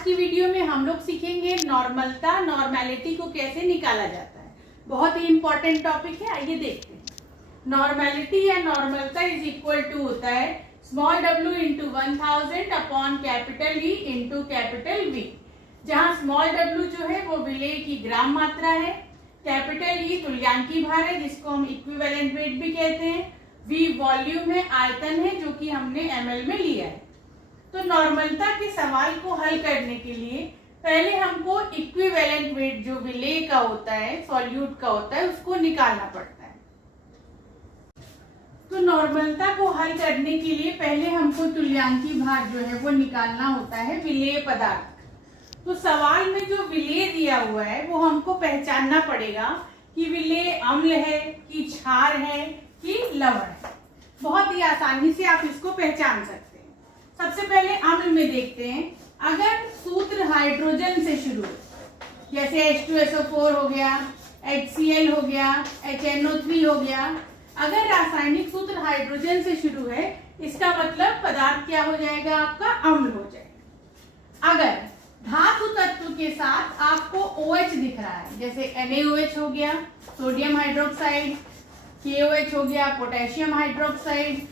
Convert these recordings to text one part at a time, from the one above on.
आज की वीडियो में हम लोग सीखेंगे नॉर्मलता, नॉर्मेलिटी को कैसे निकाला जाता है। बहुत ही इंपॉर्टेंट टॉपिक है, आइए देखते हैं। नॉर्मेलिटी या नॉर्मलता इज इक्वल टू होता है small w into 1000 upon capital E into capital V, जहाँ स्मॉल w जो है वो विलेय की ग्राम मात्रा है, कैपिटल E तुल्यांकी भार है जिसको हम इक्विवेलेंट वेट भी कहते हैं, V वॉल्यूम है, आयतन है जो कि हमने ml में लिया है। तो नॉर्मलता के सवाल को हल करने के लिए पहले हमको इक्विवेलेंट वेट जो विलेय का होता है, सॉल्यूट का होता है, उसको निकालना पड़ता है। तो नॉर्मलता को हल करने के लिए पहले हमको तुल्यांकी भार जो है वो निकालना होता है विलेय पदार्थ। तो सवाल में जो विलेय दिया हुआ है वो हमको पहचानना पड़ेगा कि विलेय अम्ल है कि क्षार है कि लवण है। बहुत ही आसानी से आप इसको पहचान सकते हैं। सबसे पहले अम्ल में देखते हैं। अगर सूत्र हाइड्रोजन से शुरू है, जैसे H2SO4 हो गया, HCl हो गया, HNO3 हो गया, अगर रासायनिक सूत्र हाइड्रोजन से शुरू है, इसका मतलब पदार्थ क्या हो जाएगा, आपका अम्ल हो जाएगा। अगर धातु तत्व के साथ आपको OH दिख रहा है, जैसे NaOH हो गया, सोडियम हाइड्रोक्साइड, KOH हो गया, पोटेशियम हाइड्रोक्साइड,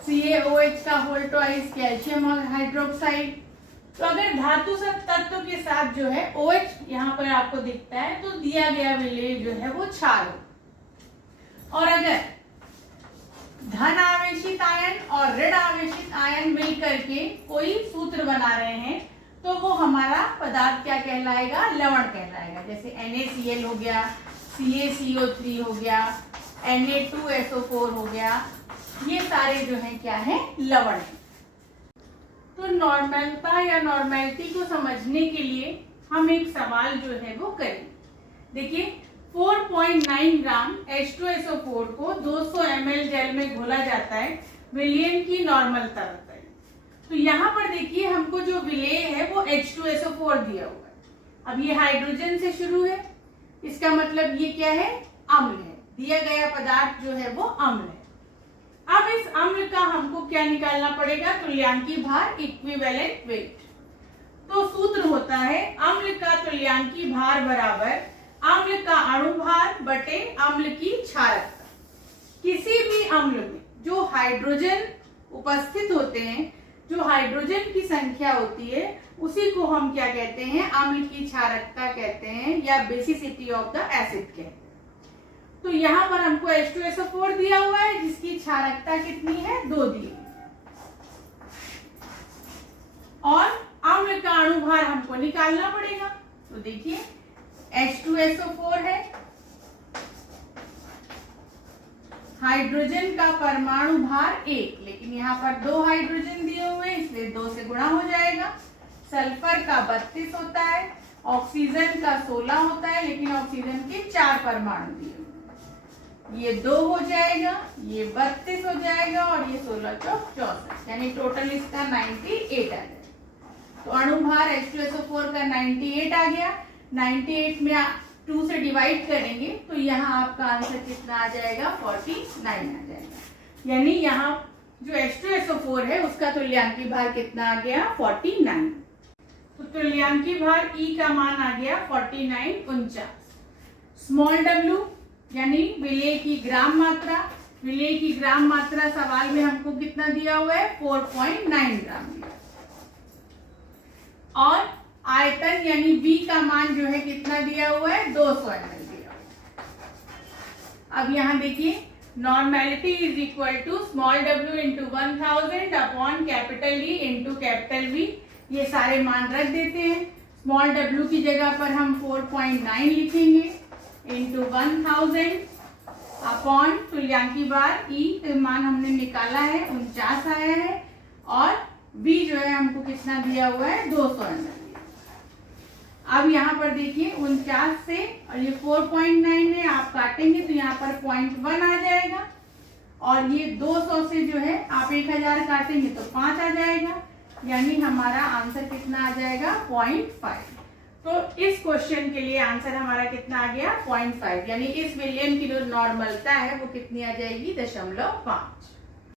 CaOH का होल ट्वाइस कैल्शियम हाइड्रोक्साइड, तो अगर धातु तत्व के साथ जो है OH यहाँ पर आपको दिखता है तो दिया गया विलेय जो है वो क्षार हो। और अगर धन आवेशित आयन और ऋण आवेशित आयन मिल करके कोई सूत्र बना रहे हैं तो वो हमारा पदार्थ क्या कहलाएगा, लवण कहलाएगा। जैसे NaCl हो गया, CaCO3 हो गया, Na2SO4 हो गया, ये सारे जो है क्या है, लवण है। तो नॉर्मलता या नॉर्मेलिटी को समझने के लिए हम एक सवाल जो है वो करें। देखिए 4.9 ग्राम H2SO4 को 200 ml जल में घोला जाता है, विलयन की नॉर्मलता बताइए। तो यहाँ पर देखिए हमको जो विलेय है वो H2SO4 दिया हुआ है। अब ये हाइड्रोजन से शुरू है, इसका मतलब ये क्या है, अम्ल है। दिया गया पदार्थ जो है वो अम्ल है। अब इस अम्ल का हमको क्या निकालना पड़ेगा, तुल्यांकी भार, इक्विवेलेंट वेट। तो सूत्र होता है अम्ल का तुल्यांकी भार बराबर अम्ल का अणु भार बटे अम्ल की क्षारकता। किसी भी अम्ल में जो हाइड्रोजन उपस्थित होते हैं, जो हाइड्रोजन की संख्या होती है, उसी को हम क्या कहते हैं, अम्ल की क्षारकता कहते हैं या बेसिसिटी ऑफ द एसिड कहते हैं। तो यहाँ पर हमको H2SO4 दिया हुआ है जिसकी क्षारकता कितनी है, 2 दी है, और अम्ल का अणु भार हमको निकालना पड़ेगा। तो देखिए H2SO4 है, हाइड्रोजन का परमाणु भार 1, लेकिन यहाँ पर 2 हाइड्रोजन दिए हुए हैं इसलिए 2 से गुणा हो जाएगा। सल्फर का 32 होता है, ऑक्सीजन का 16 होता है, लेकिन ऑक्सीजन के 4 परमाणु दिए, ये 2 हो जाएगा, ये 32 हो जाएगा और ये 16 चौक 64, यानी टोटल इसका 98 आ जाएगा। तो अणु भार H2SO4 का 98 आ गया। 98 में 2 से डिवाइड करेंगे तो यहाँ आपका आंसर कितना आ जाएगा, 49 आ जाएगा। यानी यहाँ जो H2SO4 है उसका तुल्यांकी भार कितना आ गया, 49। तो तुल्यांकी भार E का मान आ गया 49। स्मॉल w यानी विलेय की ग्राम मात्रा, विलेय की ग्राम मात्रा सवाल में हमको कितना दिया हुआ है, 4.9 ग्राम दिया। और आयतन यानी V का मान जो है कितना दिया हुआ है, 200 ml दिया हुआ है। अब यहाँ देखिए normality is equal to small w into 1000 upon capital E into capital V। ये सारे मान रख देते हैं। स्मॉल w की जगह पर हम 4.9 लिखेंगे इंटू 1000 अपॉन तुल्यांकी भार E का मान हमने निकाला है 49 आया है, और V जो है हमको कितना दिया हुआ है, 200 ml। अब यहाँ पर देखिए 49 से और ये 4.9 है, आप काटेंगे तो यहाँ पर 0.1 आ जाएगा, और ये 200 से जो है आप 1000 काटेंगे तो 5 आ जाएगा, यानी हमारा आंसर कितना आ जाएगा, 0.5। तो इस क्वेश्चन के लिए आंसर हमारा कितना आ गया, 0.5, यानी इस विलयन की जो नॉर्मलता है वो कितनी आ जाएगी, 0.5।